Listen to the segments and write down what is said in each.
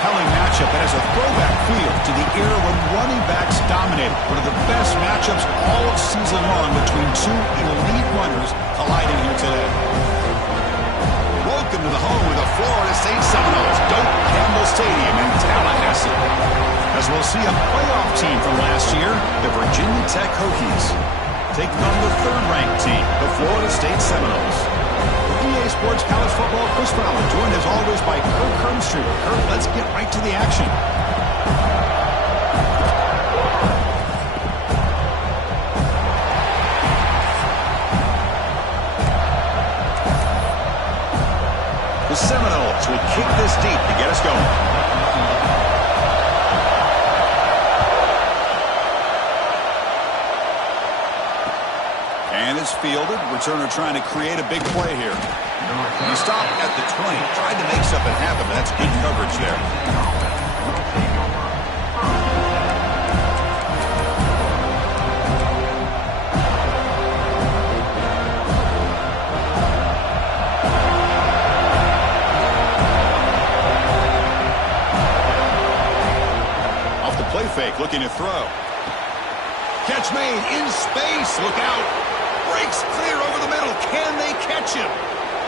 compelling matchup that has a throwback feel to the era when running backs dominated. One of the best matchups all season long between two elite runners colliding here today. Welcome to the home of the Florida State Seminoles, Doak Campbell Stadium in Tallahassee. As we'll see a playoff team from last year, the Virginia Tech Hokies, taking on the third-ranked team, the Florida State Seminoles. EA Sports College Football, Chris Fowler, joined as always by Kirk Hermstreeter. Kirk, let's get right to the action. The Seminoles will kick this deep to get us going. And it's fielded. Returner trying to create a big play here. He stopped at the 20. Tried to make something happen, but that's good coverage there. Off the play fake, looking to throw. Catch made in space. Look out. Breaks clear over the middle. Can they catch him?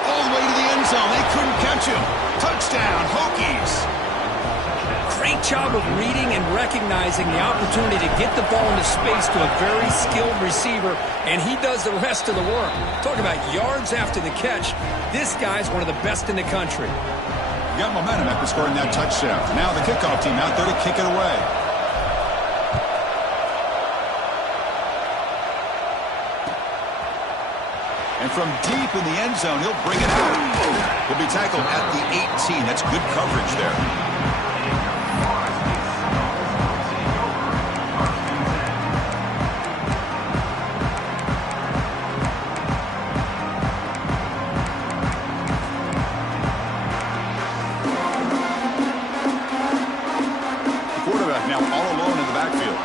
All the way to the end zone. They couldn't catch him. Touchdown, Hokies. Great job of reading and recognizing the opportunity to get the ball into space to a very skilled receiver, and he does the rest of the work. Talk about yards after the catch. This guy's one of the best in the country. Got momentum after scoring that touchdown. Now the kickoff team out there to kick it away. And from deep in the end zone, he'll bring it out. He'll be tackled at the 18. That's good coverage there. The quarterback now all alone in the backfield.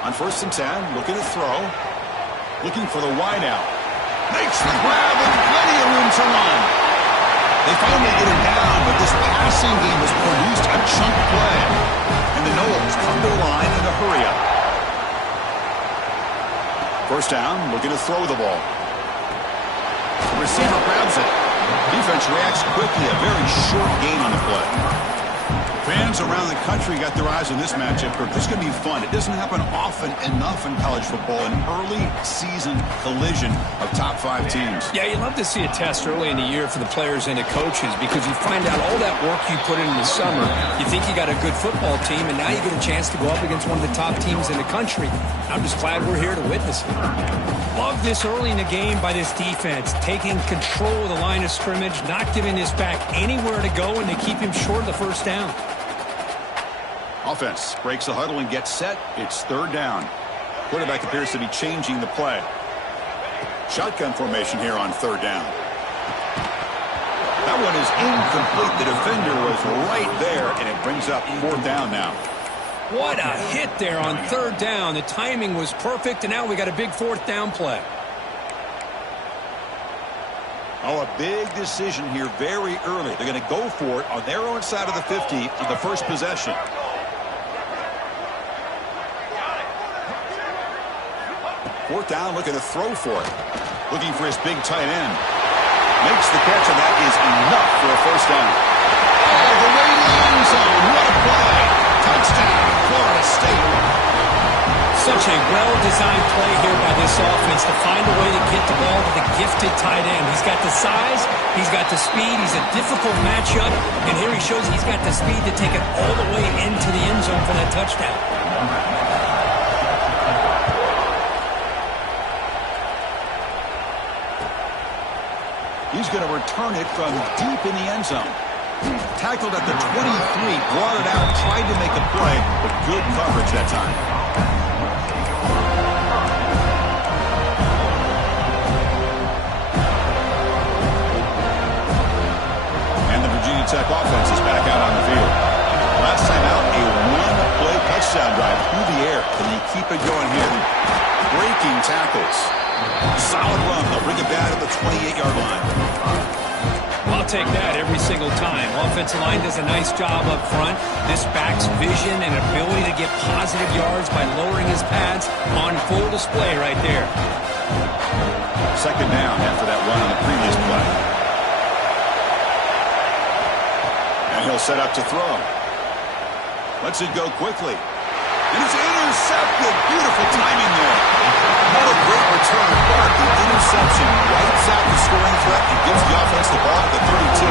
On 1st and 10, looking to throw. Looking for the wide out. Makes the grab with plenty of room to run. They finally get him down, but this passing game has produced a chunk play. And the Noles come to the line in a hurry up. 1st down, looking to throw the ball. The receiver grabs it. Defense reacts quickly. A very short gain on the play. Fans around the country got their eyes on this matchup. This is going to be fun. It doesn't happen often enough in college football, an early season collision of top 5 teams. Yeah, you love to see a test early in the year for the players and the coaches because you find out all that work you put in the summer. You think you got a good football team, and now you get a chance to go up against one of the top teams in the country. I'm just glad we're here to witness it. Love this early in the game by this defense, taking control of the line of scrimmage, not giving this back anywhere to go, and they keep him short of the 1st down. Offense breaks the huddle and gets set. It's 3rd down. Quarterback appears to be changing the play. Shotgun formation here on 3rd down. That one is incomplete. The defender was right there, and it brings up 4th down now. What a hit there on 3rd down. The timing was perfect, and now we got a big 4th down play. Oh, a big decision here very early. They're going to go for it on their own side of the 50 on the 1st possession. Fourth down, looking to throw for it. Looking for his big tight end. Makes the catch, and that is enough for a 1st down. Oh, the way to the end zone. What a play. Touchdown, Florida State. Such a well-designed play here by this offense to find a way to get the ball to the gifted tight end. He's got the size, he's got the speed, he's a difficult matchup, and here he shows he's got the speed to take it all the way into the end zone for that touchdown. He's going to return it from deep in the end zone. Tackled at the 23, brought it out, tried to make a play, but good coverage that time. And the Virginia Tech offense is back out on the field. Last time out, a one-play touchdown drive through the air. Can they keep it going here? Breaking tackles. Solid run. They'll bring it back to the 28-yard line. I'll take that every single time. Offensive line does a nice job up front. This back's vision and ability to get positive yards by lowering his pads on full display right there. Second down after that run on the previous play. And he'll set up to throw. Lets it go quickly. And it's intercepted. Beautiful timing there. Not a great return, but the interception wipes out the scoring threat and gives the offense the ball at the 32.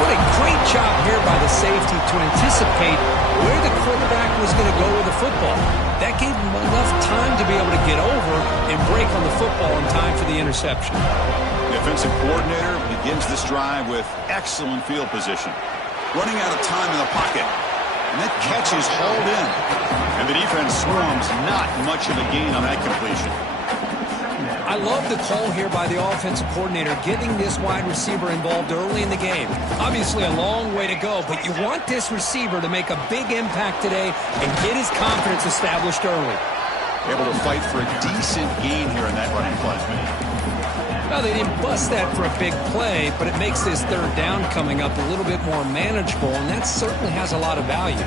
What a great job here by the safety to anticipate where the quarterback was going to go with the football. That gave him enough time to be able to get over and break on the football in time for the interception. The offensive coordinator begins this drive with excellent field position. Running out of time in the pocket. And that catch is hauled in. And the defense swarms, not much of a gain on that completion. I love the call here by the offensive coordinator, getting this wide receiver involved early in the game. Obviously a long way to go, but you want this receiver to make a big impact today and get his confidence established early. Able to fight for a decent gain here in that running play. Well, they didn't bust that for a big play, but it makes this third down coming up a little bit more manageable, and that certainly has a lot of value.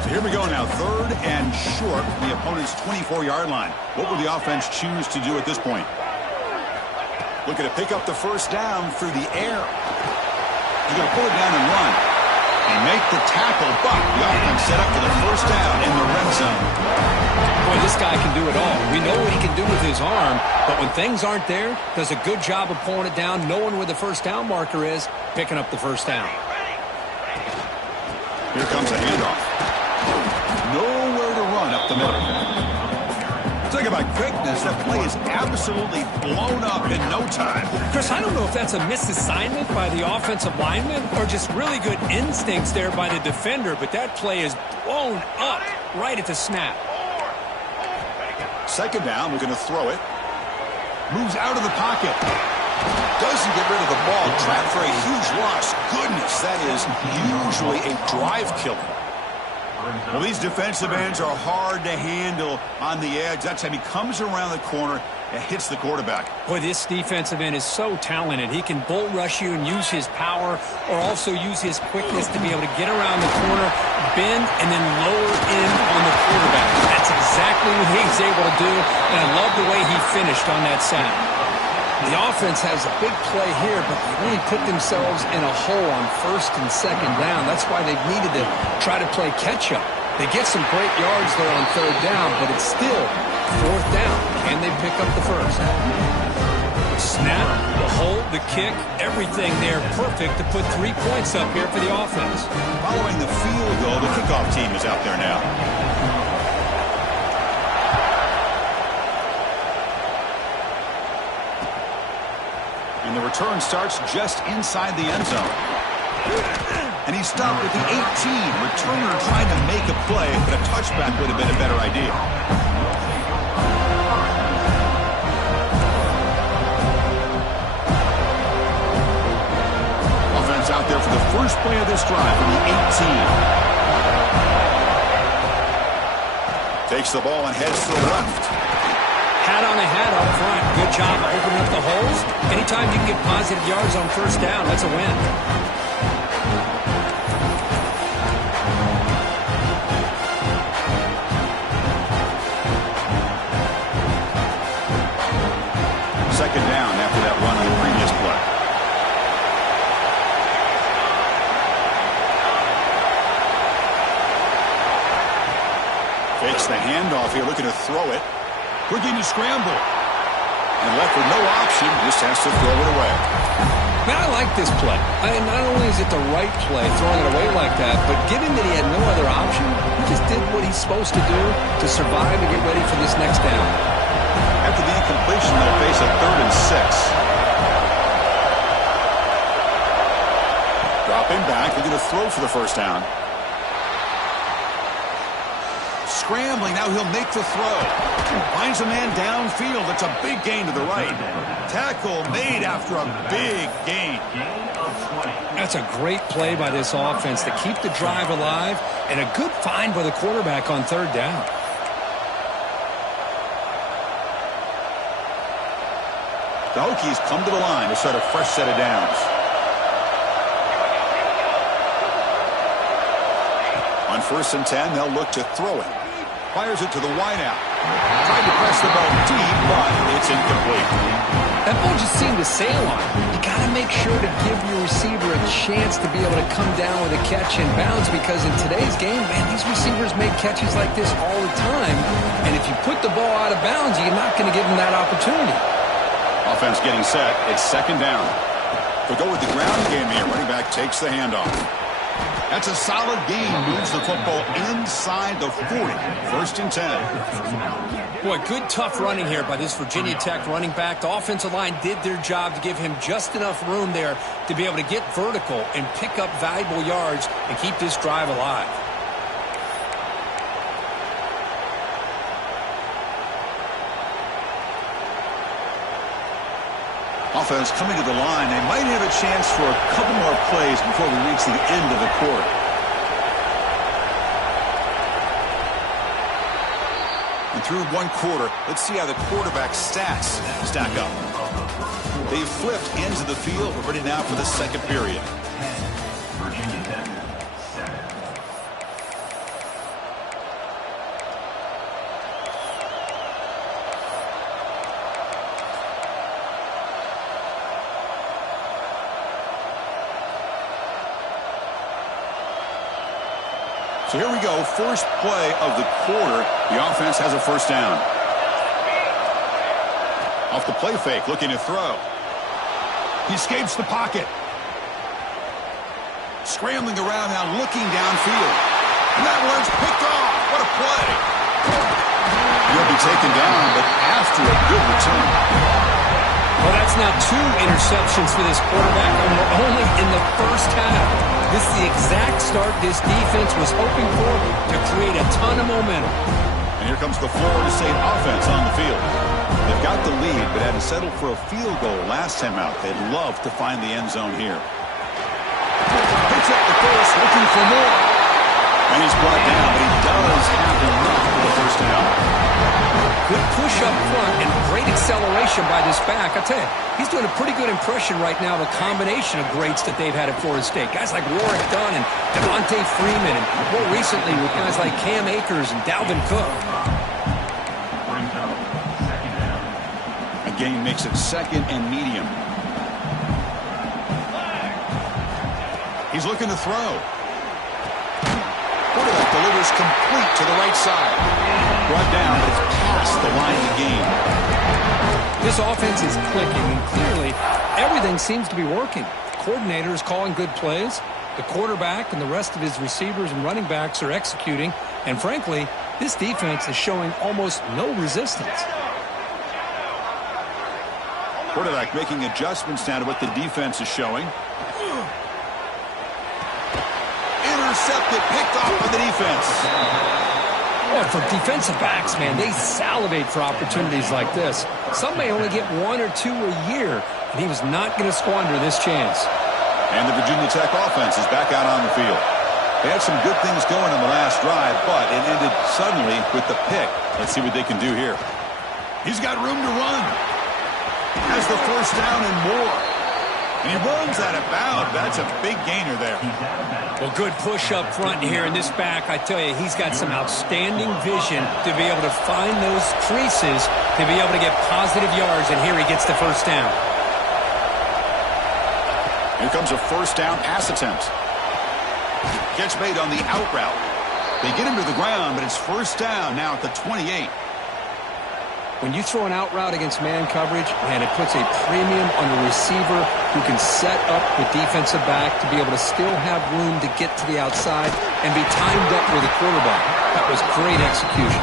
So here we go now, third and short, the opponent's 24-yard line. What will the offense choose to do at this point? Looking to pick up the first down through the air. He's going to pull it down and run. And make the tackle, but the offense set up for the first down in the red zone. Boy, this guy can do it all. We know what he can do with his arm, but when things aren't there, does a good job of pulling it down, knowing where the first down marker is, picking up the first down. Here comes a handoff. Nowhere to run up the middle. Talk about quickness. That play is absolutely blown up in no time. Chris, I don't know if that's a misassignment by the offensive lineman or just really good instincts there by the defender, but that play is blown up right at the snap. Second down, we're going to throw it. Moves out of the pocket. Doesn't get rid of the ball. Trapped for a huge loss. Goodness, that is usually a drive killer. Well, these defensive ends are hard to handle on the edge. That time he comes around the corner and hits the quarterback. Boy, this defensive end is so talented. He can bull rush you and use his power or also use his quickness to be able to get around the corner, bend, and then lower in on the quarterback. That's exactly what he's able to do, and I love the way he finished on that sack. The offense has a big play here, but they really put themselves in a hole on first and second down. That's why they've needed to try to play catch-up. They get some great yards there on third down, but it's still fourth down. Can they pick up the first? The snap, the hold, the kick, everything there perfect to put 3 points up here for the offense. Following the field goal, the kickoff team is out there now. And the return starts just inside the end zone. And he stopped at the 18. Returner trying to make a play, but a touchback would have been a better idea. Offense out there for the first play of this drive from the 18. Takes the ball and heads to the left. Hat on a hat up front. Good job of opening up the holes. Anytime you can get positive yards on first down, that's a win. Second down after that run on the previous play. Fakes the handoff here, looking to throw it. Looking to scramble. And left with no option, just has to throw it away. Man, I like this play. Not only is it the right play, throwing it away like that, but given that he had no other option, he just did what he's supposed to do to survive and get ready for this next down. After the incompletion, they'll face a 3rd and 6. Dropping back, they're going to throw for the first down. Scrambling, now he'll make the throw. Finds a man downfield. It's a big gain to the right. Tackle made after a big gain. That's a great play by this offense to keep the drive alive and a good find by the quarterback on third down. The Hokies come to the line to start a fresh set of downs. On 1st and 10, they'll look to throw it. Fires it to the wideout. Tried to press the ball deep, but it's incomplete. That ball just seemed to sail on. You got to make sure to give your receiver a chance to be able to come down with a catch and bounce, because in today's game, man, these receivers make catches like this all the time. And if you put the ball out of bounds, you're not going to give them that opportunity. Offense getting set. It's 2nd down. They'll go with the ground game here. Running back takes the handoff. That's a solid gain. Moves the football inside the 40. 1st and 10. Boy, good tough running here by this Virginia Tech running back. The offensive line did their job to give him just enough room there to be able to get vertical and pick up valuable yards and keep this drive alive. Offense coming to the line. They might have a chance for a couple more plays before we reach the end of the quarter. And through 1 quarter, let's see how the quarterback's stats stack up. They've flipped into the field. We're ready now for the 2nd period. So here we go, first play of the quarter. The offense has a 1st down. Off the play fake, looking to throw. He escapes the pocket. Scrambling around now, looking downfield. And that one's picked off. What a play. He'll be taken down, but after a good return. Well, that's now 2 interceptions for this quarterback, and we're only in the 1st half. This is the exact start this defense was hoping for to create a ton of momentum. And here comes the Florida State offense on the field. They've got the lead, but had to settle for a field goal last time out. They'd love to find the end zone here. Picks up the first, looking for more. And he's brought down, but he does have enough for the 1st down. Good push up front and great acceleration by this back. I tell you, he's doing a pretty good impression right now of a combination of greats that they've had at Florida State. Guys like Warrick Dunn and Devontae Freeman, and more recently with guys like Cam Akers and Dalvin Cook. Again, makes it 2nd and medium. He's looking to throw. Quarterback delivers complete to the right side. Brought down, but it's past the line of the game. This offense is clicking, and clearly everything seems to be working. The coordinator is calling good plays. The quarterback and the rest of his receivers and running backs are executing. And frankly, this defense is showing almost no resistance. Quarterback making adjustments now to what the defense is showing. Intercepted, picked off by the defense. Boy, for defensive backs, man, they salivate for opportunities like this. Some may only get 1 or 2 a year, and he was not going to squander this chance. And the Virginia Tech offense is back out on the field. They had some good things going on the last drive, but it ended suddenly with the pick. Let's see what they can do here. He's got room to run. Has the 1st down and more. And he runs out of bounds. That's a big gainer there. Well, good push up front here in this back. I tell you, he's got some outstanding vision to be able to find those creases, to be able to get positive yards, and here he gets the 1st down. Here comes a 1st down pass attempt. Catch made on the out route. They get him to the ground, but it's 1st down now at the 28. When you throw an out route against man coverage, man, it puts a premium on the receiver who can set up the defensive back to be able to still have room to get to the outside and be timed up with the quarterback. That was great execution.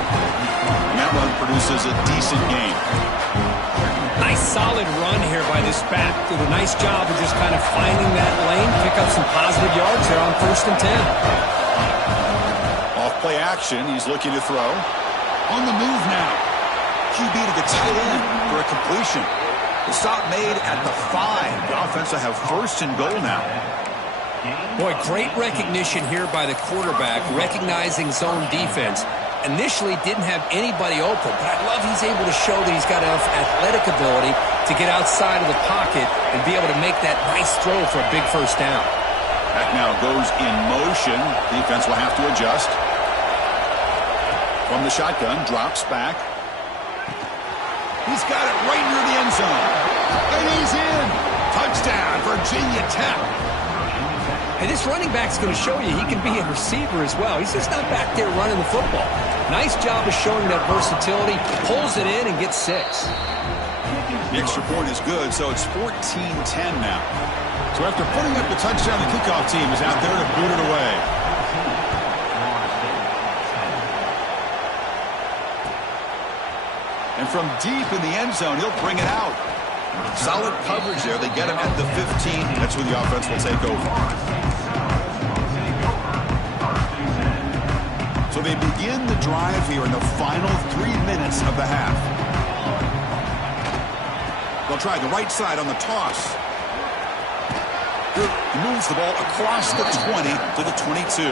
And that run produces a decent gain. Nice solid run here by this back. Did a nice job of just kind of finding that lane, pick up some positive yards there on 1st and 10. Off play action, he's looking to throw. On the move now. QB to the tight end for a completion. The stop made at the 5. The offense will have 1st and goal now. Boy, great recognition here by the quarterback, recognizing zone defense. Initially didn't have anybody open, but I love he's able to show that he's got enough athletic ability to get outside of the pocket and be able to make that nice throw for a big first down. That now goes in motion. Defense will have to adjust. From the shotgun, drops back. He's got it right near the end zone. And he's in. Touchdown, Virginia Tech. And this running back's going to show you he can be a receiver as well. He's just not back there running the football. Nice job of showing that versatility. Pulls it in and gets 6. The extra point is good, so it's 14-10 now. So after putting up the touchdown, the kickoff team is out there to boot it away. And from deep in the end zone, he'll bring it out. Solid coverage there. They get him at the 15. That's where the offense will take over. So they begin the drive here in the final 3 minutes of the half. They'll try the right side on the toss. He moves the ball across the 20 to the 22.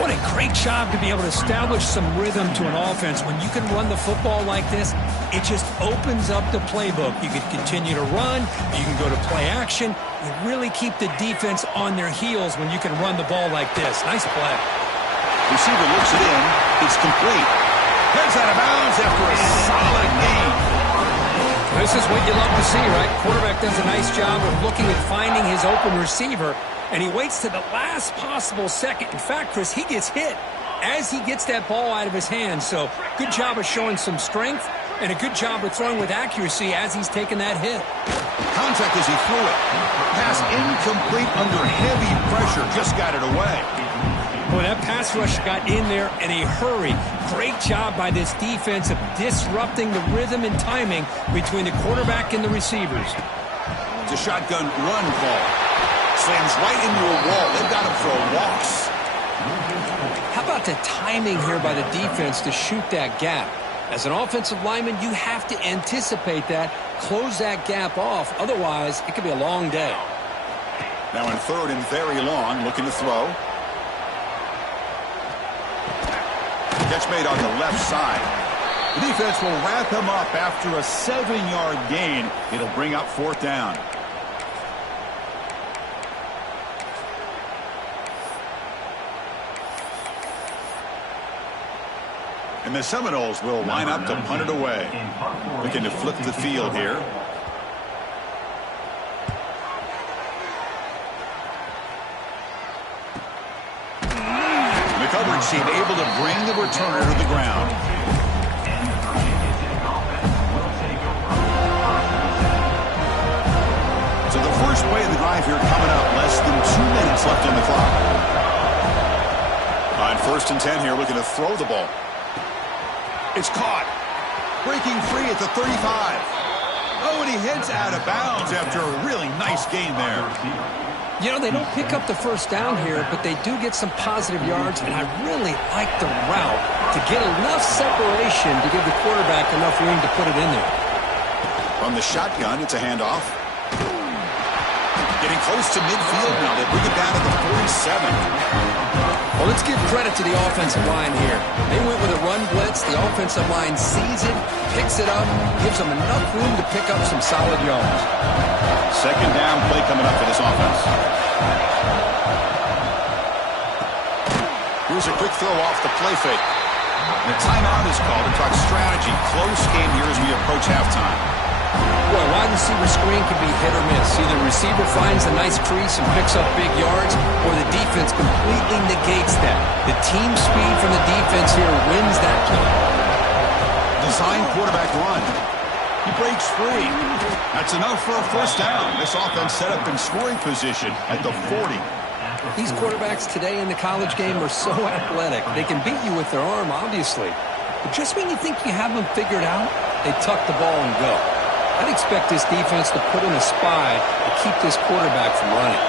What a great job to be able to establish some rhythm to an offense. When you can run the football like this, it just opens up the playbook. You can continue to run. You can go to play action. You really keep the defense on their heels when you can run the ball like this. Nice play. Receiver looks it in. It's complete. Heads out of bounds after a solid gain. This is what you love to see, right? Quarterback does a nice job of looking at finding his open receiver, and he waits to the last possible second. In fact, Chris, he gets hit as he gets that ball out of his hands. So good job of showing some strength and a good job of throwing with accuracy as he's taking that hit. Contact as he threw it. Pass incomplete under heavy pressure. Just got it away. Boy, that pass rush got in there in a hurry. Great job by this defense of disrupting the rhythm and timing between the quarterback and the receivers. It's a shotgun run call. Slams right into a wall. They've got him for a loss. How about the timing here by the defense to shoot that gap? As an offensive lineman, you have to anticipate that, close that gap off. Otherwise, it could be a long day. Now in third and very long, looking to throw. Catch made on the left side. The defense will wrap him up after a 7-yard gain. It'll bring up 4th down. And the Seminoles will line up to punt it away. Looking to flip the field here. The coverage team able to bring the returner to the ground. So the first play of the drive here coming up. Less than 2 minutes left on the clock. On 1st and 10 here, looking to throw the ball. It's caught. Breaking free at the 35. Oh, and he heads out of bounds after a really nice gain there. You know, they don't pick up the first down here, but they do get some positive yards, and I really like the route to get enough separation to give the quarterback enough room to put it in there. From the shotgun, it's a handoff. Getting close to midfield now. They bring it down to the 47. Well, let's give credit to the offensive line here. They went with a run blitz. The offensive line sees it, picks it up, gives them enough room to pick up some solid yards. 2nd down play coming up for this offense. Here's a quick throw off the play fake. And a timeout is called to talk strategy. Close game here as we approach halftime. Boy, wide receiver screen can be hit or miss. Either the receiver finds a nice crease and picks up big yards, or the defense completely negates that. The team speed from the defense here wins that play. Design quarterback run. He breaks free. That's enough for a 1st down. This offense set up in scoring position at the 40. These quarterbacks today in the college game are so athletic. They can beat you with their arm, obviously. But just when you think you have them figured out, they tuck the ball and go. I'd expect this defense to put in a spy to keep this quarterback from running.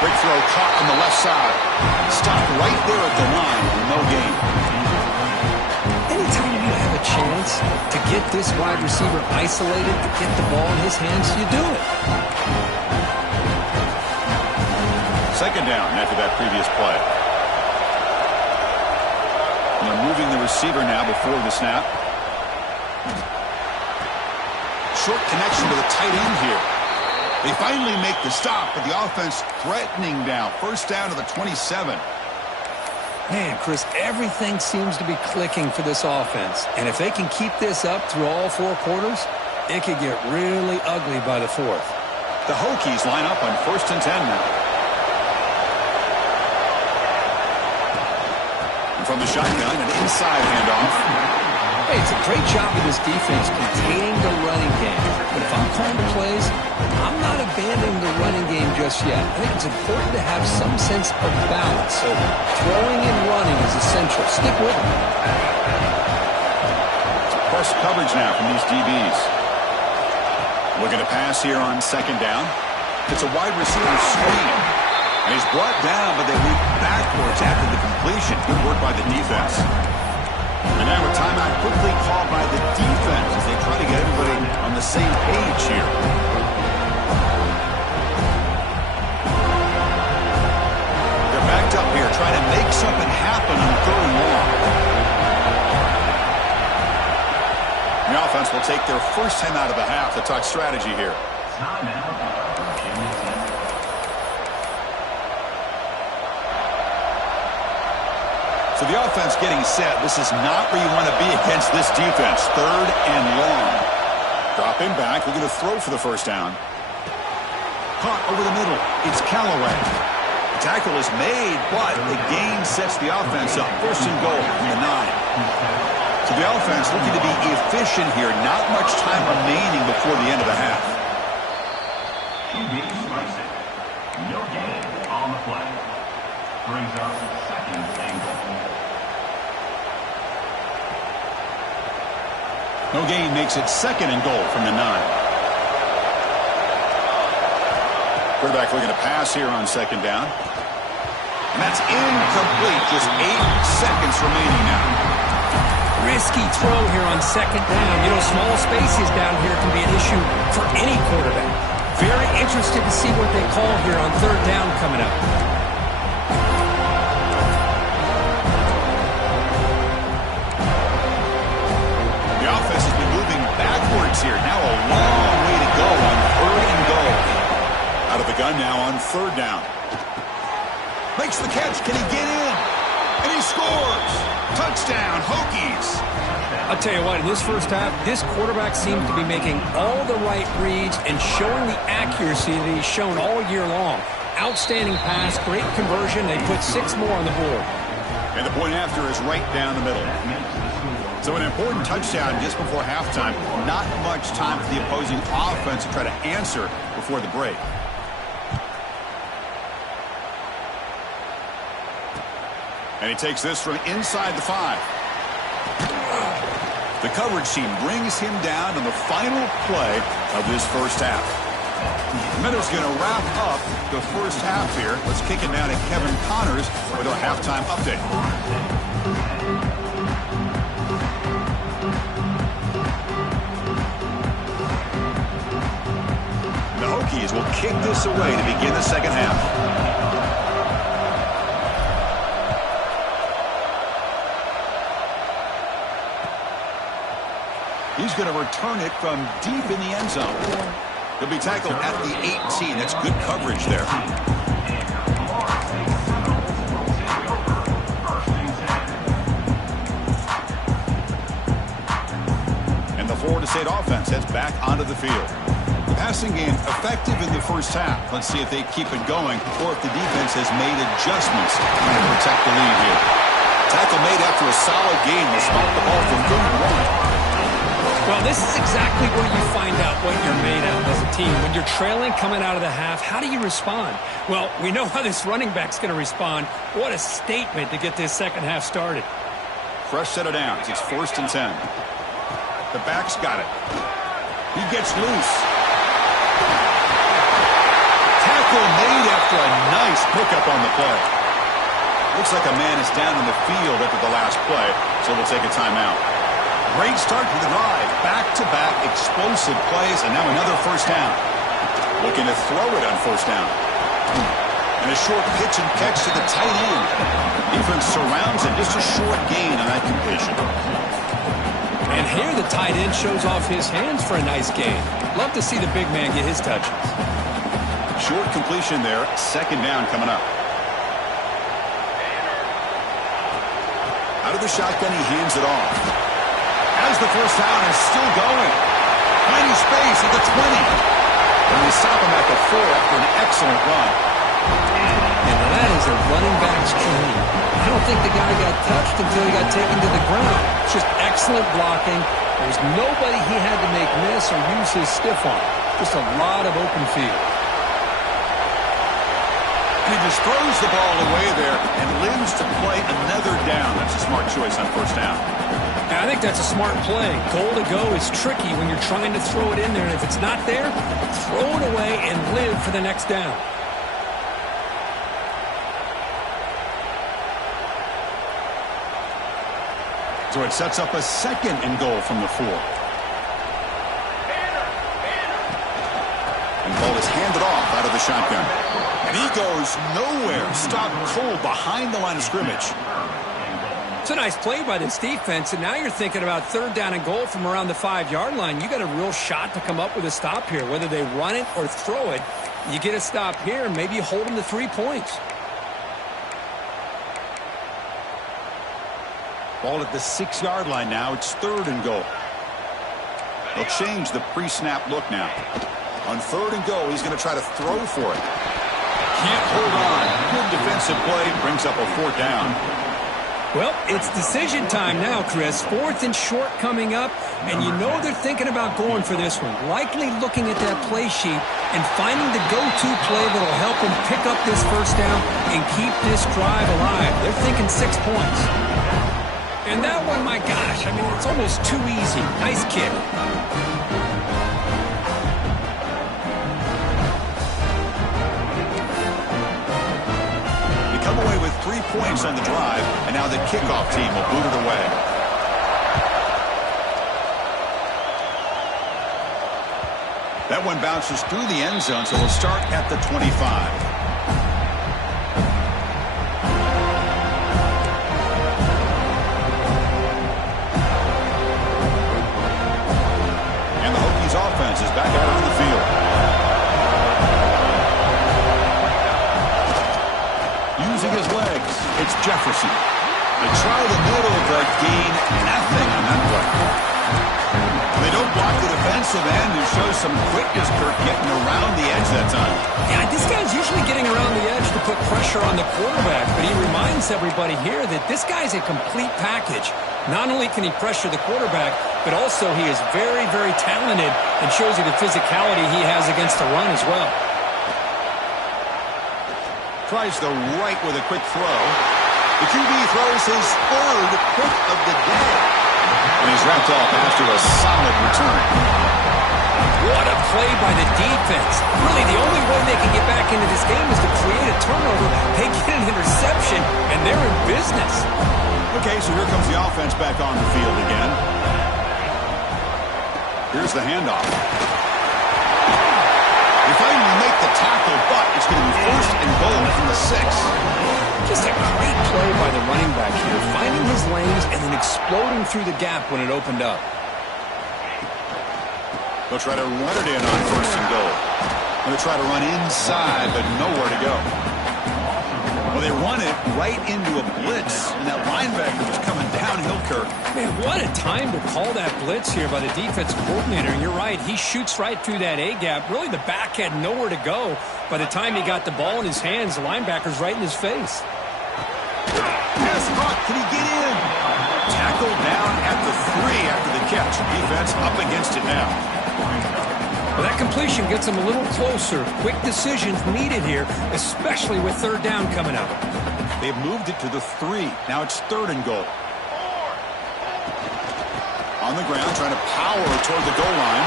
Big throw caught on the left side. Stopped right there at the line. No gain. Anytime you have a chance to get this wide receiver isolated, to get the ball in his hands, you do it. 2nd down after that previous play. And the moving the receiver now before the snap. Short connection to the tight end here. They finally make the stop, but the offense threatening now. First down to the 27. Man, Chris, everything seems to be clicking for this offense. And if they can keep this up through all 4 quarters, it could get really ugly by the 4th. The Hokies line up on 1st and 10 now. And from the shotgun, an inside handoff. Hey, it's a great job of this defense containing the running game. But if I'm calling the plays, I'm not abandoning the running game just yet. I think it's important to have some sense of balance. So throwing and running is essential. Stick with it. Press coverage now from these DBs. Looking to pass here on 2nd down. It's a wide receiver screen. And he's brought down, but they leap backwards after the completion. Good work by the defense. And now a timeout quickly called by the defense as they try to get everybody on the same page here. They're backed up here trying to make something happen on 3rd and long. The offense will take their first time out of the half to talk strategy here. So the offense getting set. This is not where you want to be against this defense. 3rd and long. Dropping back. We're going to throw for the first down. Caught over the middle. It's Callaway. The tackle is made, but the gain sets the offense up. 1st and goal from the 9. So the offense looking to be efficient here. Not much time remaining before the end of the half. No gain on the play. Brings up 2nd and goal. No gain makes it 2nd and goal from the 9. Quarterback looking to pass here on 2nd down. And that's incomplete. Just 8 seconds remaining now. Risky throw here on 2nd down. You know, small spaces down here can be an issue for any quarterback. Very interested to see what they call here on 3rd down coming up. The offense has been moving backwards here. Now a long way to go on 3rd and goal. Out of the gun now on 3rd down. Makes the catch. Can he get in? And he scores. Touchdown, Hokies. I'll tell you what, in this first half, this quarterback seems to be making all the right reads and showing the accuracy that he's shown all year long. Outstanding pass, great conversion. They put 6 more on the board. And the point after is right down the middle. So an important touchdown just before halftime. Not much time for the opposing offense to try to answer before the break. And he takes this from inside the 5. The coverage team brings him down in the final play of this first half. Meadows going to wrap up the first half here. Let's kick it down to Kevin Connors with our halftime update. The Hokies will kick this away to begin the second half. He's going to return it from deep in the end zone. He'll be tackled at the 18. That's good coverage there. And the Florida State offense heads back onto the field. The passing game effective in the first half. Let's see if they keep it going or if the defense has made adjustments trying to protect the lead here. Tackle made after a solid gain. Will spot the ball for 3rd and 1. Well, this is exactly where you find out what you're made of as a team. When you're trailing coming out of the half, how do you respond? Well, we know how this running back's going to respond. What a statement to get this second half started. Fresh set of downs. It's 1st and 10. The back's got it. He gets loose. Tackle made after a nice pickup on the play. Looks like a man is down in the field after the last play, so we'll take a timeout. Great start to the drive. Back-to-back explosive plays, and now another first down. Looking to throw it on 1st down. And a short pitch and catch to the tight end. Defense surrounds it. Just a short gain on that completion. And here the tight end shows off his hands for a nice gain. Love to see the big man get his touches. Short completion there. Second down coming up. Out of the shotgun, he hands it off. As the first down is still going. Finding space at the 20. And they stop him at the 4 after an excellent run. And that is a running back's dream. I don't think the guy got touched until he got taken to the ground. Just excellent blocking. There's nobody he had to make miss or use his stiff arm. Just a lot of open field. He just throws the ball away there and lives to play another down. That's a smart choice on first down. I think that's a smart play. Goal to go is tricky when you're trying to throw it in there. And if it's not there, throw it away and live for the next down. So it sets up a second and goal from the 4. And the ball is handed off out of the shotgun. And he goes nowhere. Stopped cold behind the line of scrimmage. It's a nice play by this defense, and now you're thinking about third down and goal from around the 5-yard line. You got a real shot to come up with a stop here. Whether they run it or throw it, you get a stop here, and maybe you hold them to 3 points. Ball at the 6-yard line now. It's third and goal. They'll change the pre-snap look now. On third and goal, he's going to try to throw for it. Can't hold on. Good defensive play. Brings up a 4th down. Well, it's decision time now, Chris. 4th and short coming up, and you know they're thinking about going for this one. Likely looking at that play sheet and finding the go-to play that will help them pick up this first down and keep this drive alive. They're thinking 6 points. And that one, my gosh, I mean, it's almost too easy. Nice kick. They come away with 3 points on the drive, and now the kickoff team will boot it away. That one bounces through the end zone, so we'll start at the 25. Offense is back out on the field. Using his legs, it's Jefferson. They try the middle, but gain nothing on that play. They don't block the defensive end and show some quickness, Kirk, getting around the edge that time. Yeah, this guy's usually getting around the edge to put pressure on the quarterback, but he reminds everybody here that this guy's a complete package. Not only can he pressure the quarterback, but also he is very, very talented and shows you the physicality he has against the run as well. Tries the right with a quick throw. The QB throws his 3rd pick of the day. And he's wrapped off after a solid return. What a play by the defense. Really, the only way they can get back into this game is to create a turnover. They get an interception, and they're in business. Okay, so here comes the offense back on the field again. Here's the handoff. They finally make the tackle, but it's going to be 1st and goal from the 6. Just a great play by the running back here, finding his lanes and then exploding through the gap when it opened up. They'll try to run it in on 1st and goal. They'll try to run inside, but nowhere to go. Well, they run it right into a blitz, and that linebacker was coming downhill, Kirk. Man, what a time to call that blitz here by the defensive coordinator. And you're right, he shoots right through that A-gap. Really, the back had nowhere to go. By the time he got the ball in his hands, the linebacker's right in his face. Yes, Buck, can he get in? Tackled down at the 3 after the catch. Defense up against it now. Well, that completion gets them a little closer. Quick decisions needed here, especially with third down coming up. They've moved it to the 3. Now it's 3rd and goal. On the ground, trying to power toward the goal line.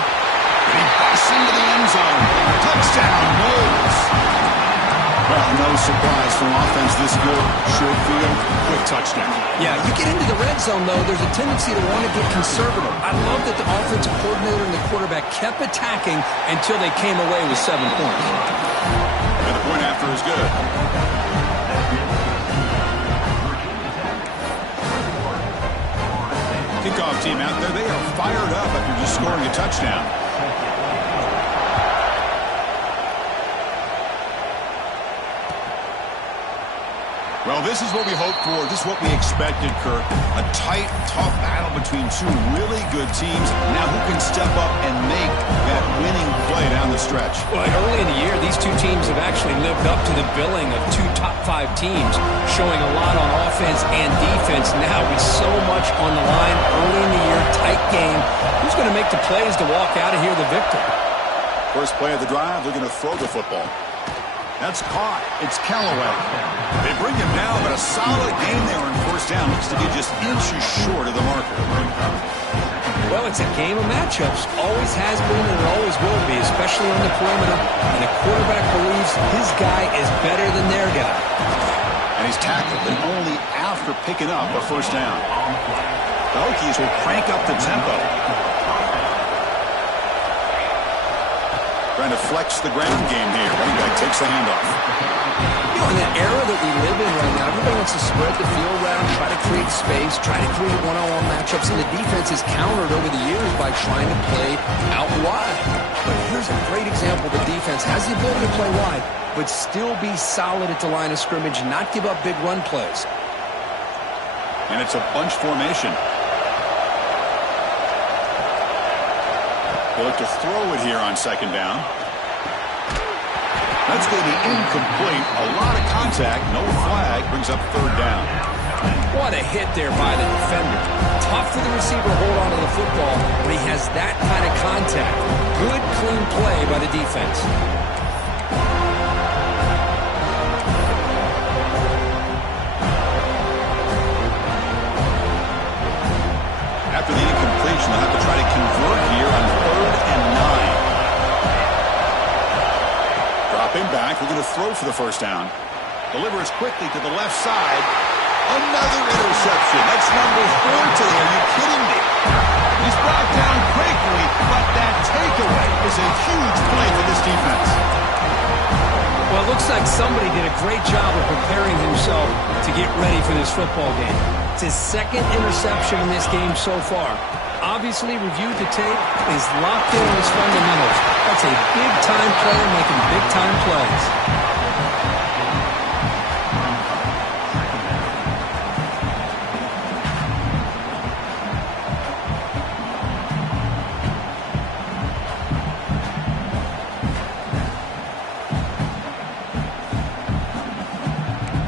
And he busts into the end zone. Touchdown, Wolves. Well, no surprise from offense this good. Short field, quick touchdown. Yeah, you get into the red zone, though, there's a tendency to want to get conservative. I love that the offensive coordinator and the quarterback kept attacking until they came away with 7 points. And the Point after is good. Kickoff team out there. They are fired up after just scoring a touchdown. Well, this is what we hoped for. This is what we expected, Kirk. A tight, tough battle between two really good teams. Now who can step up and make that winning play down the stretch? Well, early in the year, these two teams have actually lived up to the billing of two top-5 teams, showing a lot on offense and defense. Now with so much on the line early in the year, tight game, who's going to make the plays to walk out of here the victor? First play of the drive, they're going to throw the football. That's caught. It's Callaway. They bring him down, but a solid game there on first down. Looks to be just inches short of the marker. Well, it's a game of matchups. Always has been and it always will be, especially on the perimeter. And the quarterback believes his guy is better than their guy. And he's tackled, but only after picking up a first down. The Hokies will crank up the tempo. Trying to flex the ground game here. Running back takes the handoff. You know, in the era that we live in right now, everybody wants to spread the field around, try to create space, try to create one-on-one matchups, and the defense is countered over the years by trying to play out wide. But here's a great example. The defense has the ability to play wide, but still be solid at the line of scrimmage and not give up big run plays. And it's a bunch formation. They look to throw it here on second down. That's going to be incomplete. A lot of contact. No flag. Brings up third down. What a hit there by the defender. Tough for the receiver to hold on to the football when he has that kind of contact. Good, clean play by the defense. After the incompletion, they'll have to try to convert here on 3rd and 9. Drop him back. We're going to throw for the first down. Delivers quickly to the left side. Another interception. That's number 4 today. Are you kidding me? He's brought down quickly, but that takeaway is a huge play for this defense. Well, it looks like somebody did a great job of preparing himself to get ready for this football game. It's his second interception in this game so far. Obviously reviewed the tape, is locked in on his fundamentals. That's a big-time player making big-time plays.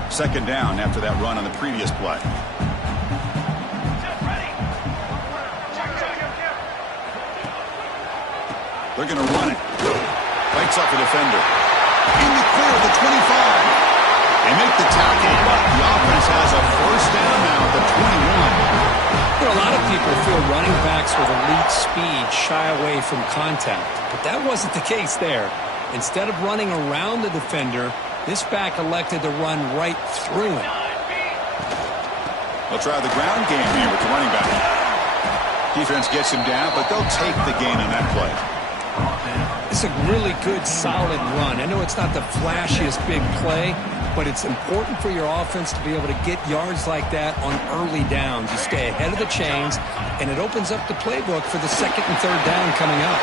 Second down after that run on the previous play. They're going to run it. Lights up the defender. In the clear of the 25. They make the tackle, but the offense has a first down now at the 21. You know, a lot of people feel running backs with elite speed shy away from contact, but that wasn't the case there. Instead of running around the defender, this back elected to run right through him. They'll try the ground game here with the running back. Defense gets him down, but they'll take the gain on that play. It's a really good, solid run. I know it's not the flashiest big play, but it's important for your offense to be able to get yards like that on early downs. You stay ahead of the chains, and it opens up the playbook for the second and third down coming up.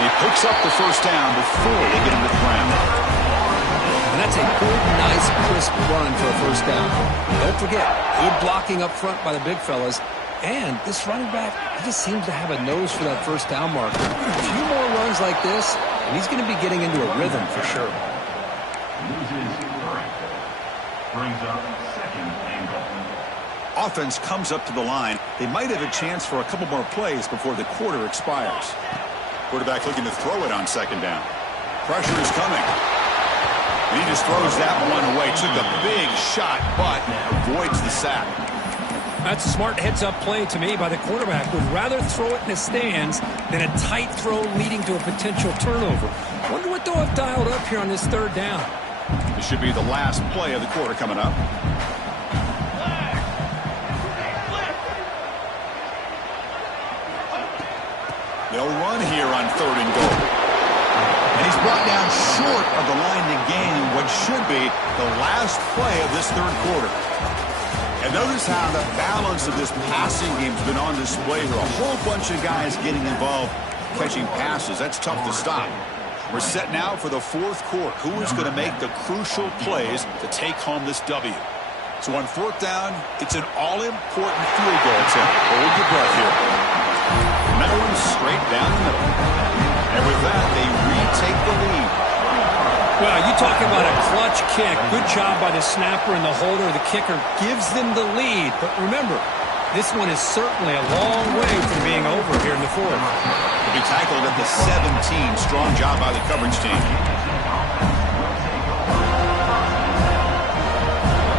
He picks up the first down before they get him to the ground. And that's a good, nice, crisp run for a first down. Don't forget, good blocking up front by the big fellas. And this running back, he just seems to have a nose for that first down marker. A few more runs like this, and he's going to be getting into a rhythm for sure. Loses first. Brings up second and goal. Offense comes up to the line. They might have a chance for a couple more plays before the quarter expires. Quarterback looking to throw it on second down. Pressure is coming. And he just throws that one away. Took a big shot, but avoids the sack. That's a smart heads-up play to me by the quarterback. Would rather throw it in the stands than a tight throw leading to a potential turnover. Wonder what they'll have dialed up here on this third down. This should be the last play of the quarter coming up. They'll run here on 3rd and goal. And he's brought down short of the line to gain what should be the last play of this third quarter. And notice how the balance of this passing game has been on display here. A whole bunch of guys getting involved catching passes. That's tough to stop. We're set now for the fourth quarter. Who is going to make the crucial plays to take home this W? So on fourth down, it's an all-important field goal attempt. Hold your breath here. And that one's straight down the middle. And with that, they retake the lead. Well, you talking about a clutch kick. Good job by the snapper and the holder. The kicker gives them the lead. But remember, this one is certainly a long way from being over here in the fourth. He'll be tackled at the 17. Strong job by the coverage team.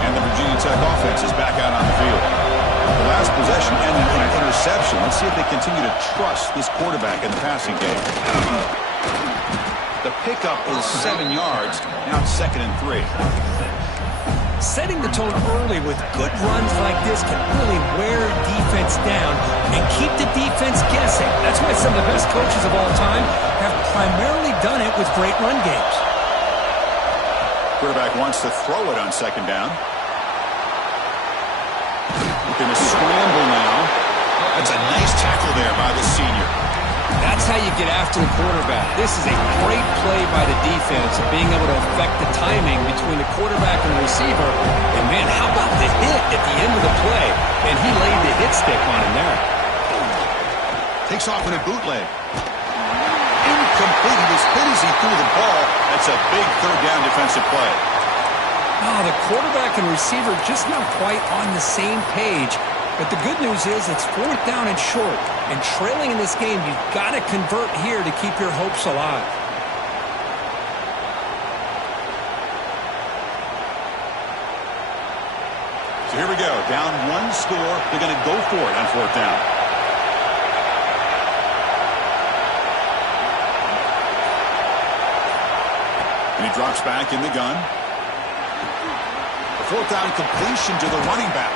And the Virginia Tech offense is back out on the field. The last possession ended in an interception. Let's see if they continue to trust this quarterback in the passing game. The pickup is 7 yards. Now it's 2nd and 3. Setting the tone early with good runs like this can really wear defense down and keep the defense guessing. That's why some of the best coaches of all time have primarily done it with great run games. Quarterback wants to throw it on 2nd down. Looking to scramble now. That's a nice tackle there by the senior. That's how you get after the quarterback. This is a great play by the defense of being able to affect the timing between the quarterback and the receiver. And, man, how about the hit at the end of the play? And he laid the hit stick on him there. Takes off in a bootleg. Incomplete. He was hit as he threw the ball. That's a big third down defensive play. Oh, the quarterback and receiver just not quite on the same page. But the good news is it's 4th down and short. And trailing in this game, you've got to convert here to keep your hopes alive. So here we go. Down 1 score. They're going to go for it on 4th down. And he drops back in the gun. The 4th down completion to the running back.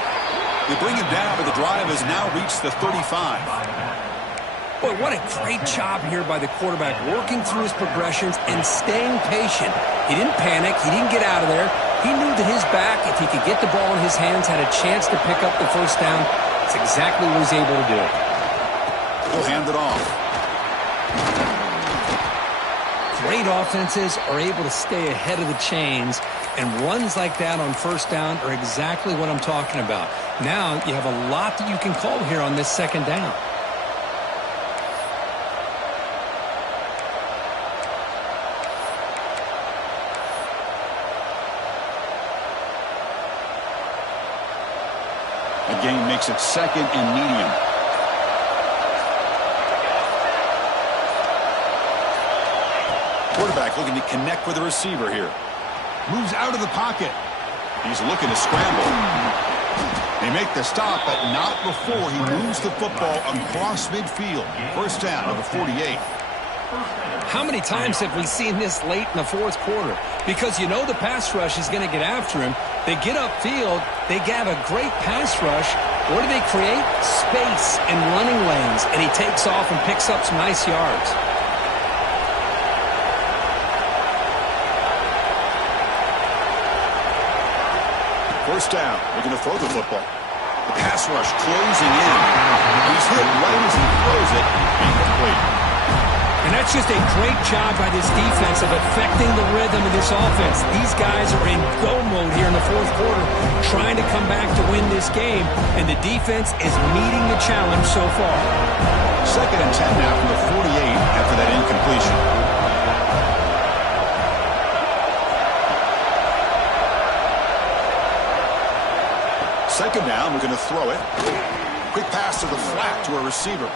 They bring him down, but the drive has now reached the 35. Boy, what a great job here by the quarterback, working through his progressions and staying patient. He didn't panic. He didn't get out of there. He knew that his back, if he could get the ball in his hands, had a chance to pick up the 1st down. That's exactly what he's able to do. He'll hand it off. Great offenses are able to stay ahead of the chains, and runs like that on 1st down are exactly what I'm talking about. Now you have a lot that you can call here on this 2nd down. The game makes it 2nd and medium. Quarterback looking to connect with the receiver here. Moves out of the pocket. He's looking to scramble. They make the stop, but not before he moves the football across midfield. 1st down of the 48. How many times have we seen this late in the 4th quarter? Because you know the pass rush is going to get after him. They get upfield. They have a great pass rush. What do they create? Space and running lanes. And he takes off and picks up some nice yards. 1st down. They're going to throw the football. The pass rush closing in. He's hit right as he throws it. Incomplete. And that's just a great job by this defense of affecting the rhythm of this offense. These guys are in go mode here in the 4th quarter, trying to come back to win this game, and the defense is meeting the challenge so far. 2nd and 10 now from the 48 after that incompletion. Second down, we're going to throw it. Quick pass to the flat to a receiver.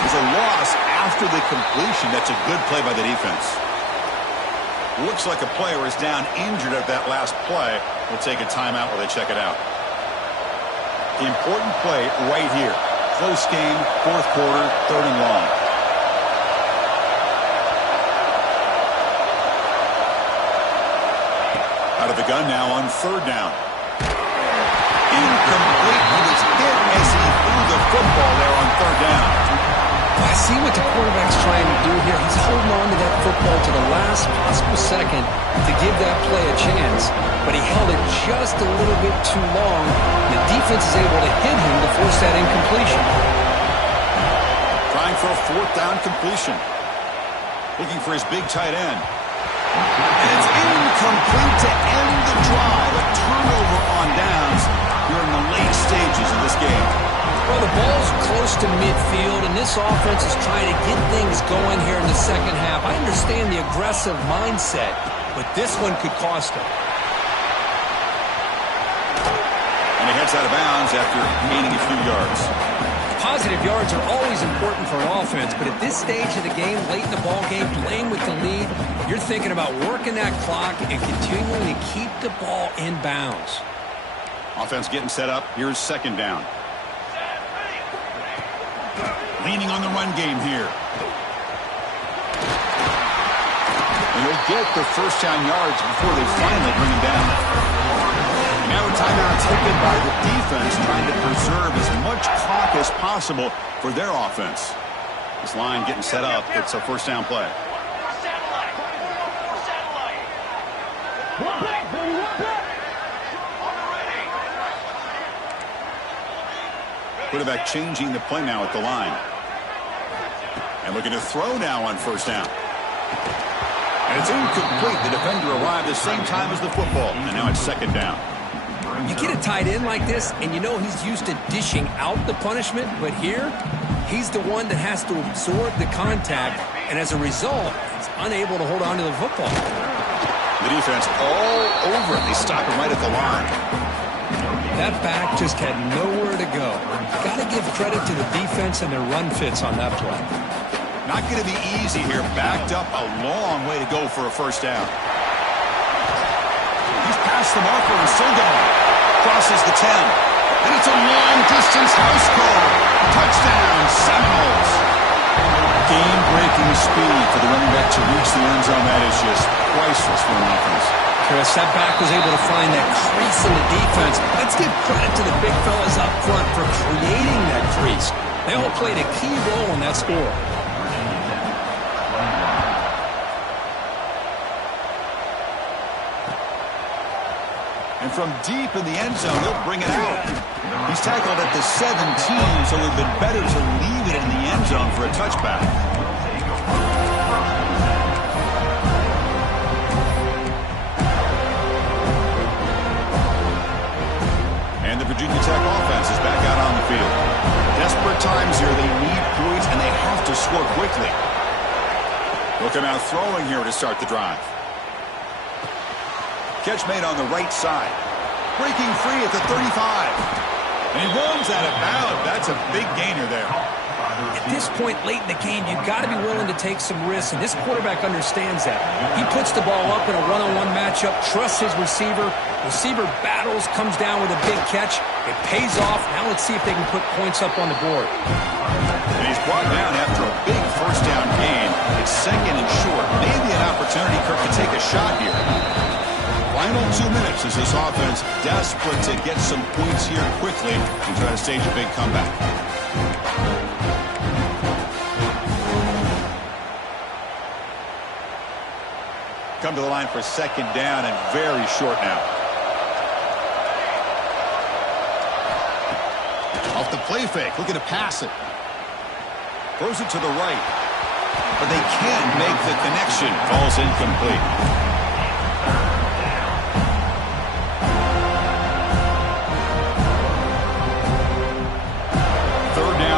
There's a loss after the completion. That's a good play by the defense. Looks like a player is down injured at that last play. We'll take a timeout while they check it out. Important play right here. Close game, 4th quarter, 3rd and long. Out of the gun now on 3rd down. Incomplete. He was hit as he threw the football there on 3rd down. I see what the quarterback's trying to do here. He's holding on to that football to the last possible second to give that play a chance, but he held it just a little bit too long. The defense is able to hit him to force that incompletion. Trying for a fourth down completion. Looking for his big tight end. And it's incomplete to end the drive. A turnover on downs here in the late stages of this game. Well, the ball's close to midfield, and this offense is trying to get things going here in the second half. I understand the aggressive mindset, but this one could cost him. And he heads out of bounds after gaining a few yards. Positive yards are always important for an offense, but at this stage of the game, late in the ball game, playing with the lead, you're thinking about working that clock and continuing to keep the ball in bounds. Offense getting set up. Here's second down. Leaning on the run game here. And they'll get the first down yards before they finally bring him down. Now a timeout taken by the defense, trying to preserve as much clock as possible for their offense. This line getting set up. It's a first down play. Quarterback changing the play now at the line. And looking to throw now on first down. And it's incomplete. The defender arrived at the same time as the football. And now it's second down. You get a tight end like this, and you know he's used to dishing out the punishment, but here, he's the one that has to absorb the contact, and as a result, he's unable to hold on to the football. The defense all over it. They stop him right at the line. That back just had nowhere to go. Got to give credit to the defense and their run fits on that play. Not going to be easy here. Backed up a long way to go for a first down. He's past the marker and still going. Crosses the 10. And it's a long-distance house call. Touchdown, Seminoles. Game-breaking speed for the running back to reach the end zone. That is just priceless for an offense. Chris, that back was able to find that crease in the defense. Let's give credit to the big fellas up front for creating that crease. They all played a key role in that score. And from deep in the end zone, he'll bring it out. He's tackled at the 17, so it would have been better to leave it in the end zone for a touchback. And the Virginia Tech offense is back out on the field. Desperate times here. They need points, and they have to score quickly. Looking out throwing here to start the drive. Catch made on the right side. Breaking free at the 35. And he runs out of bounds. That's a big gainer there. At this point late in the game, you've got to be willing to take some risks, and this quarterback understands that. He puts the ball up in a one-on-one matchup, trusts his receiver. Receiver battles, comes down with a big catch. It pays off. Now let's see if they can put points up on the board. And he's brought down after a big first down gain. It's second and short. Maybe an opportunity, Kirk, to take a shot here. Final 2 minutes as this offense desperate to get some points here quickly and try to stage a big comeback. Come to the line for second down and very short now. Off the play fake, looking to pass it. Throws it to the right. But they can't make the connection. Falls incomplete.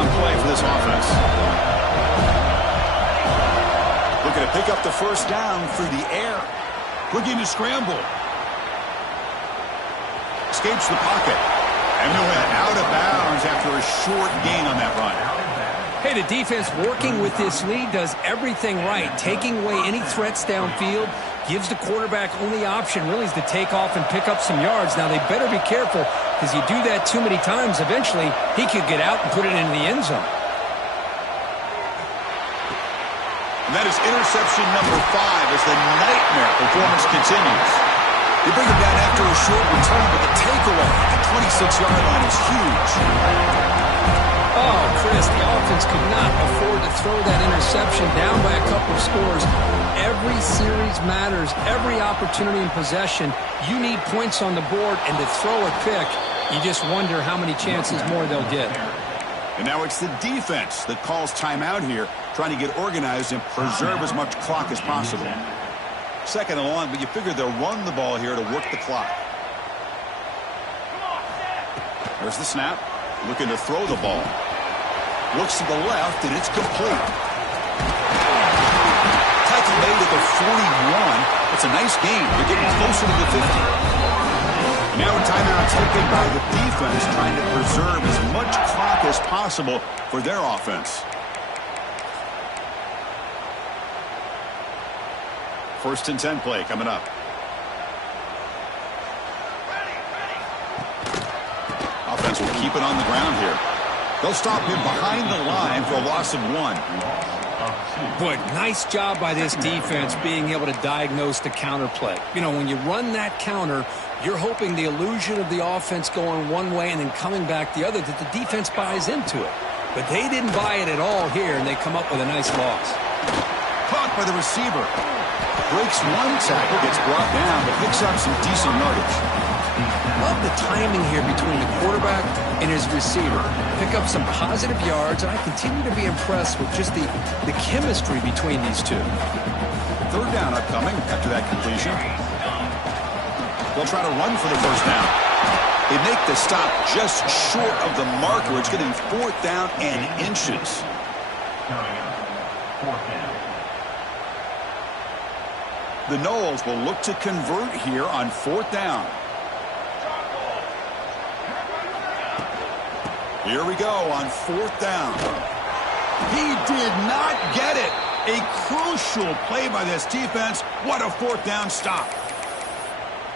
Play for this offense. Looking to pick up the first down through the air. Looking to scramble. Escapes the pocket. And no went out of bounds after a short gain on that run. Hey, the defense working with this lead does everything right. Taking away any threats downfield, gives the quarterback only option really is to take off and pick up some yards. Now, they better be careful because you do that too many times, eventually he could get out and put it into the end zone. And that is interception number 5 as the nightmare performance continues. They bring him down after a short return, but the takeaway at the 26-yard line is huge. Oh, Chris, the defense could not afford to throw that interception down by a couple of scores. Every series matters. Every opportunity in possession, you need points on the board, and to throw a pick, you just wonder how many chances more they'll get. And now it's the defense that calls timeout here, trying to get organized and preserve as much clock as possible. Second and long, but you figure they'll run the ball here to work the clock. There's the snap. Looking to throw the ball. Looks to the left, and it's complete. Tackle made at the 41. It's a nice gain. They're getting closer to the 50. Now a timeout taken by the defense, trying to preserve as much clock as possible for their offense. First and 10 play coming up. Offense will keep it on the ground here. They'll stop him behind the line for a loss of 1. Boy, nice job by this defense being able to diagnose the counter play. You know, when you run that counter, you're hoping the illusion of the offense going one way and then coming back the other, that the defense buys into it. But they didn't buy it at all here, and they come up with a nice loss. Caught by the receiver. Breaks one tackle, gets brought down, but picks up some decent yardage. Love the timing here between the quarterback and his receiver. Pick up some positive yards, and I continue to be impressed with just the chemistry between these two. Third down upcoming after that completion. They'll try to run for the first down. They make the stop just short of the marker. It's getting fourth down and inches. Fourth down. The Noles will look to convert here on fourth down. Here we go on fourth down. He did not get it. A crucial play by this defense. What a fourth down stop.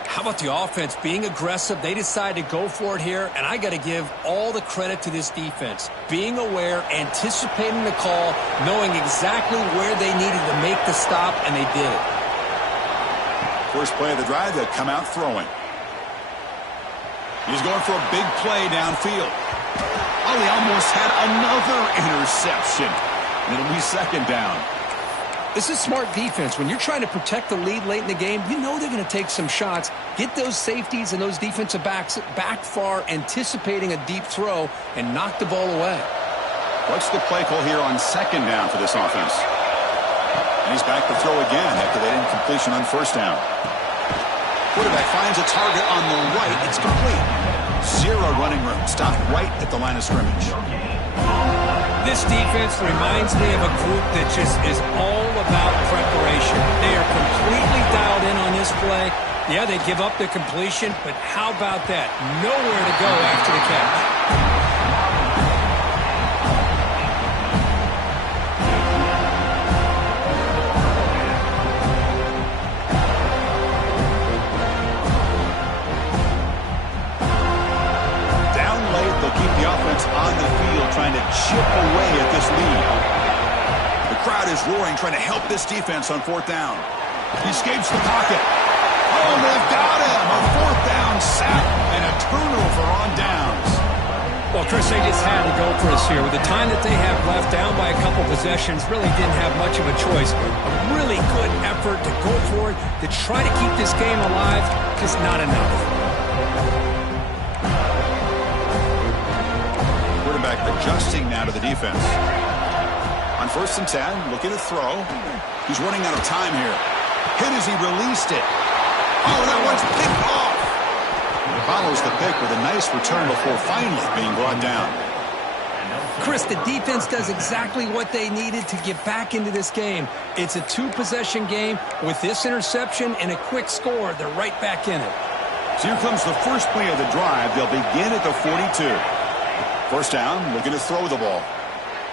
How about the offense being aggressive? They decide to go for it here, and I got to give all the credit to this defense. Being aware, anticipating the call, knowing exactly where they needed to make the stop, and they did it. First play of the drive, they'll come out throwing. He's going for a big play downfield. Oh, he almost had another interception. It'll be second down. This is smart defense. When you're trying to protect the lead late in the game, you know they're going to take some shots. Get those safeties and those defensive backs back far, anticipating a deep throw, and knock the ball away. What's the play call here on second down for this offense? And he's back to throw again after that incompletion on first down. Quarterback finds a target on the right. It's complete. Zero running room. Stopped right at the line of scrimmage. This defense reminds me of a group that just is all about preparation. They are completely dialed in on this play. Yeah, they give up the completion, but how about that? Nowhere to go after the catch. On the field trying to chip away at this lead. The crowd is roaring, trying to help this defense on fourth down. He escapes the pocket. Oh, they've got him. A fourth down sack and a turnover on downs. Well, Chris, they just had to go for us here. With the time that they have left, down by a couple possessions, really didn't have much of a choice. A really good effort to go for it, to try to keep this game alive, just not enough. Adjusting now to the defense. On first and 10, looking to throw. He's running out of time here. Hit as he released it. Oh, that one's picked off. Follows the pick with a nice return before finally being brought down. Chris, the defense does exactly what they needed to get back into this game. It's a two-possession game. With this interception and a quick score, they're right back in it. So here comes the first play of the drive. They'll begin at the 42. First down, looking to throw the ball.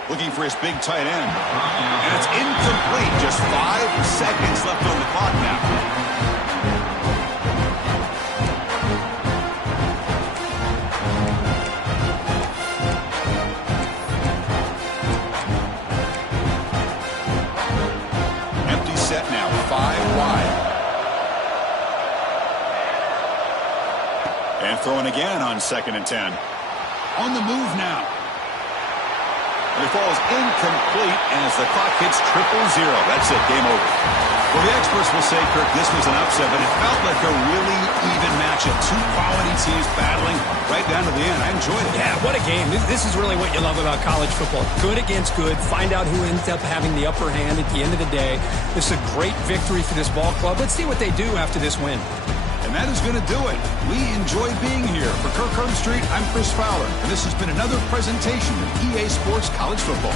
Looking for his big tight end. And it's incomplete. Just 5 seconds left on the clock now. Empty set now, 5 wide. And throwing again on second and 10. On the move now. It falls incomplete as the clock hits 0-0. That's it, game over. Well, the experts will say, Kirk, this was an upset, but it felt like a really even matchup. Two quality teams battling right down to the end. I enjoyed it. Yeah, what a game. This is really what you love about college football. Good against good. Find out who ends up having the upper hand at the end of the day. This is a great victory for this ball club. Let's see what they do after this win. And that is going to do it. We enjoyed being here. For Kirk Herbstreit, I'm Chris Fowler, and this has been another presentation of EA Sports College Football.